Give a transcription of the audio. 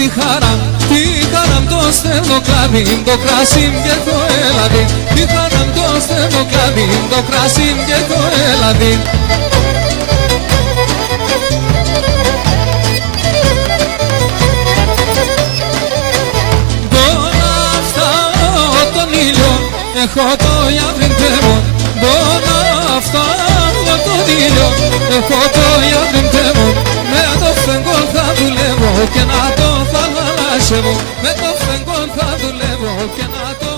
τη χαρά το στέλνω κλάδι, το κρασί και το έλαδι. Τη χαρά το στέλνω κλάδι, το κρασί και το έλαδι. Τώρα φτάω τον ήλιο, έχω το ιαβριντέμο. Τώρα φτάω τον ήλιο, έχω το ιαβριντέμο. Με το φεγγόν θα δουλεύω και να το θαλάσσευω. Με το φεγγόν θα δουλεύω και να το